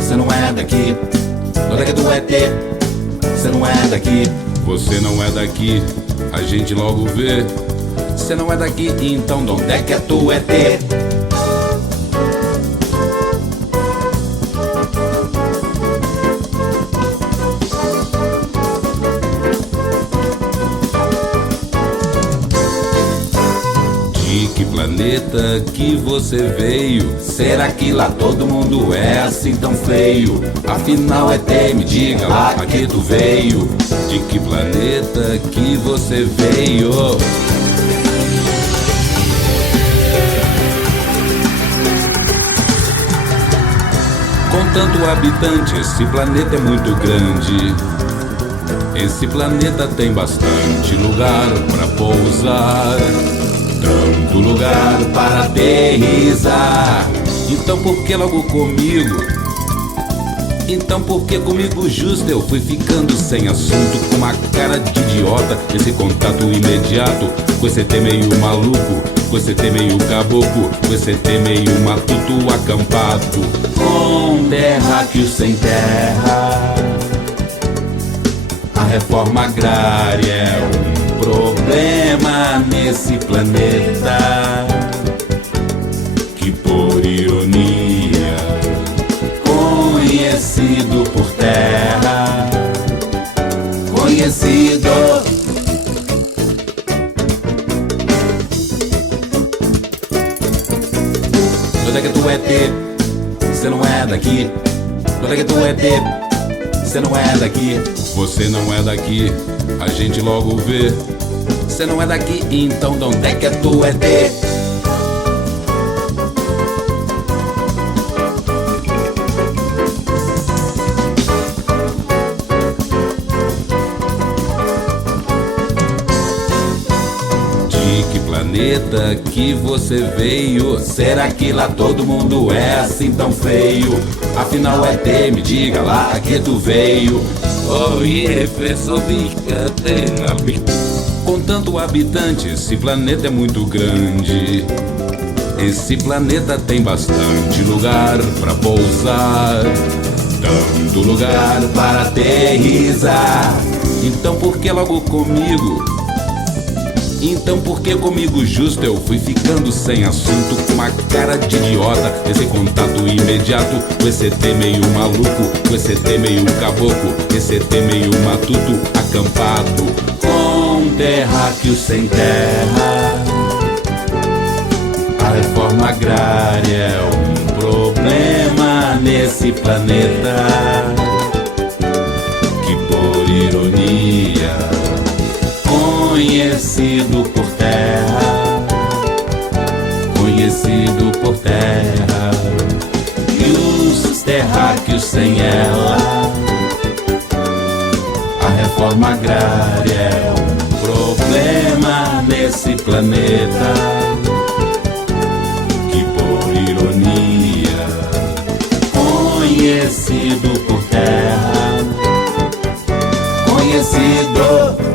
Você não é daqui. Onde é que tu é ET? Você não é daqui. Você não é daqui, a gente logo vê. Você não é daqui, então de onde é que tu é ET? De que planeta que você veio? Será que lá todo mundo é assim tão feio? Afinal ET, me diga lá a que tu veio. De que planeta que você veio? Com tanto habitante, esse planeta é muito grande. Esse planeta tem bastante lugar para pousar, tanto lugar para aterrissar. Então por que logo comigo? Então por que comigo justo eu fui ficando sem assunto, com uma cara de idiota? Esse contato imediato com esse ET meio maluco, com esse ET meio caboclo, com esse ET meio matuto acampado. Com terráqueo sem terra, a reforma agrária é um problema nesse planeta, Que por ironia, conhecido por terra, conhecido. Onde é que tu é ET? Você não é daqui. Onde é que tu é ET? Você não é daqui. você não é daqui, a gente logo vê. Você não é daqui, então de onde é que tu é ET? De que planeta que você veio? Será que lá todo mundo é assim tão feio? Afinal ET, me diga lá a que tu veio. Oye, com tanto habitante, esse planeta é muito grande. Esse planeta tem bastante lugar para pousar, tanto lugar para aterrissar. Então por que logo comigo? Então por que comigo justo eu fui ficando sem assunto, com uma cara de idiota? Esse contato imediato com esse ET meio maluco, com esse ET meio caboclo, esse ET meio matuto acampado. Com terráqueo sem terra, a reforma agrária é um problema nesse planeta, Que por ironia, conhecido por terra, conhecido por terra. E os terráqueos sem ela, a reforma agrária é um problema nesse planeta, que por ironia, conhecido por terra, conhecido